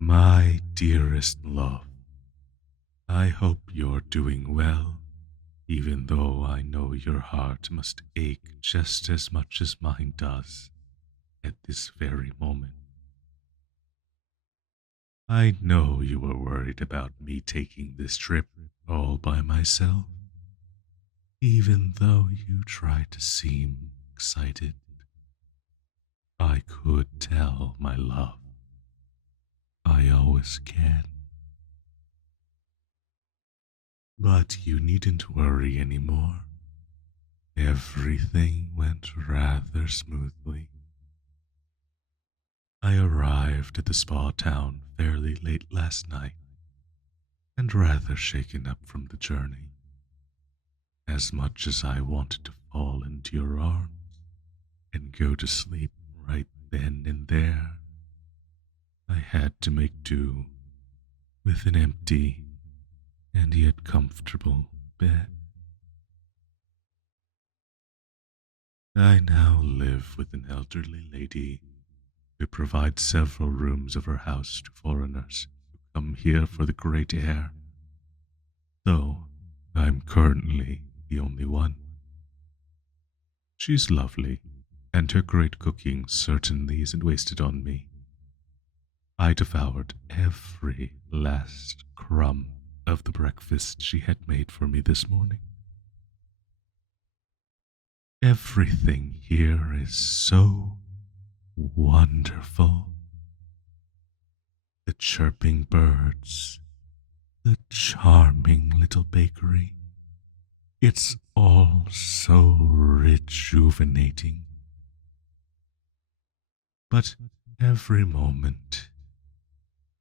My dearest love, I hope you're doing well, even though I know your heart must ache just as much as mine does at this very moment. I know you were worried about me taking this trip all by myself, even though you tried to seem excited. I could tell, my love. I always can. But you needn't worry anymore. Everything went rather smoothly. I arrived at the spa town fairly late last night and rather shaken up from the journey. As much as I wanted to fall into your arms and go to sleep right then and there, I had to make do with an empty and yet comfortable bed. I now live with an elderly lady who provides several rooms of her house to foreigners who come here for the great air, though I'm currently the only one. She's lovely, and her great cooking certainly isn't wasted on me. I devoured every last crumb of the breakfast she had made for me this morning. Everything here is so wonderful. The chirping birds, the charming little bakery. It's all so rejuvenating. But every moment,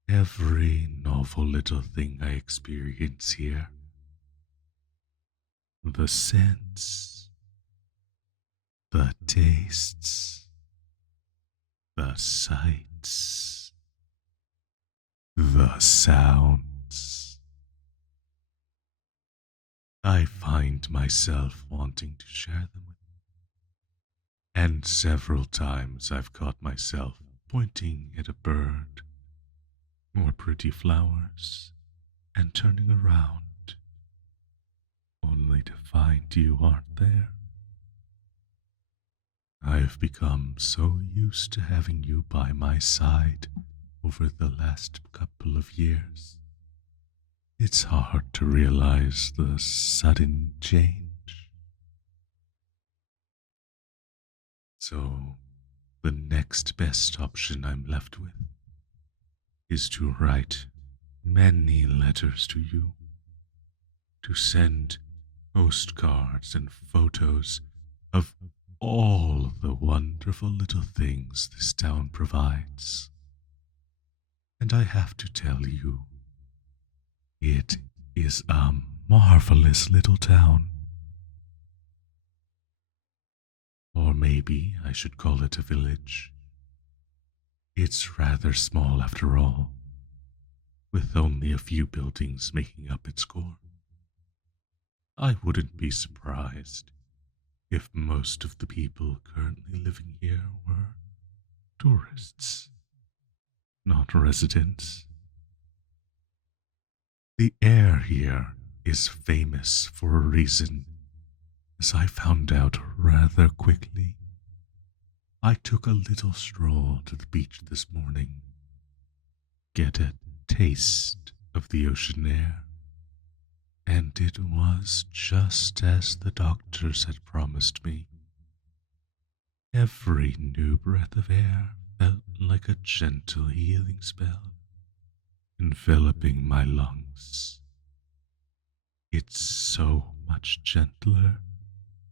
every novel little thing I experience here, the scents, the tastes, the sights, the sounds. I find myself wanting to share them with you. And several times I've caught myself pointing at a bird or pretty flowers and turning around, only to find you aren't there. I've become so used to having you by my side over the last couple of years. It's hard to realize the sudden change. So, the next best option I'm left with is to write many letters to you, to send postcards and photos of all the wonderful little things this town provides. And I have to tell you, it is a marvelous little town. Or maybe I should call it a village. It's rather small after all, with only a few buildings making up its core. I wouldn't be surprised if most of the people currently living here were tourists, not residents. The air here is famous for a reason, as I found out rather quickly. I took a little stroll to the beach this morning, get a taste of the ocean air, and it was just as the doctors had promised me. Every new breath of air felt like a gentle healing spell, enveloping my lungs. It's so much gentler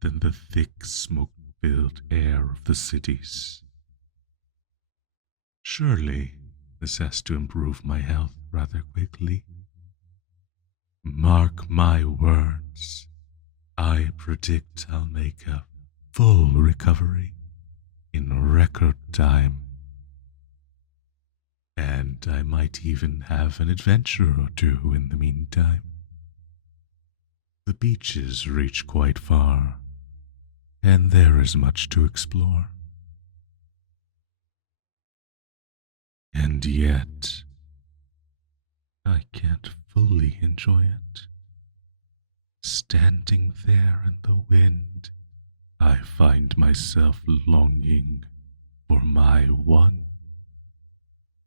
than the thick smoke-filled air of the cities. Surely this has to improve my health rather quickly. Mark my words, I predict I'll make a full recovery in record time. And I might even have an adventure or two in the meantime. The beaches reach quite far, and there is much to explore. And yet, really enjoy it. Standing there in the wind, I find myself longing for my one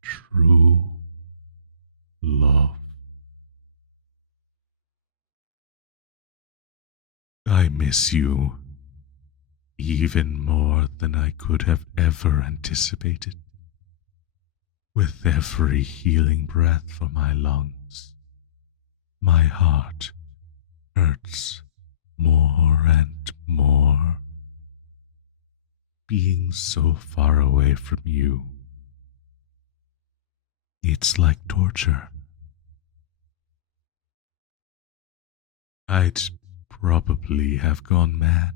true love. I miss you even more than I could have ever anticipated. With every healing breath from my lungs, my heart hurts more and more. Being so far away from you, it's like torture. I'd probably have gone mad,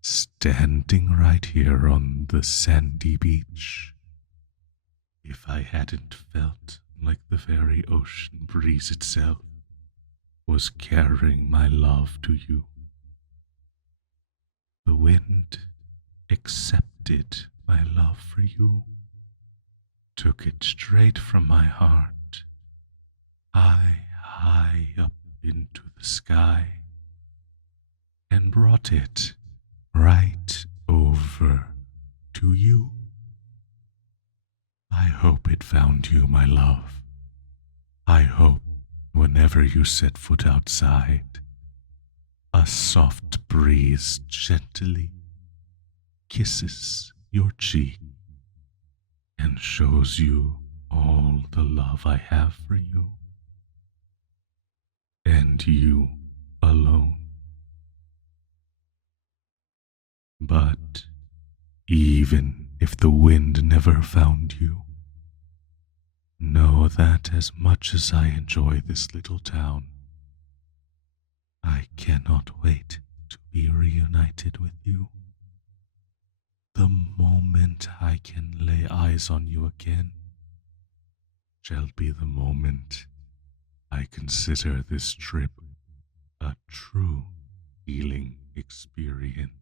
standing right here on the sandy beach, if I hadn't felt like the very ocean breeze itself was carrying my love to you. The wind accepted my love for you, took it straight from my heart, high, high up into the sky, and brought it right over to you. I hope it found you, my love. I hope whenever you set foot outside, a soft breeze gently kisses your cheek and shows you all the love I have for you, and you alone. But even if the wind never found you, know that as much as I enjoy this little town, I cannot wait to be reunited with you. The moment I can lay eyes on you again shall be the moment I consider this trip a true healing experience.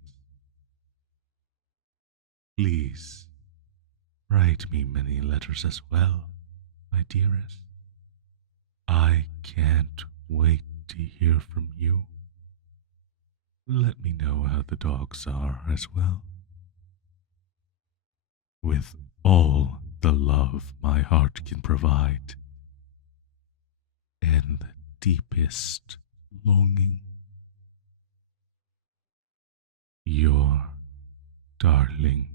Please write me many letters as well, my dearest. I can't wait to hear from you. Let me know how the dogs are as well. With all the love my heart can provide, and the deepest longing, your darling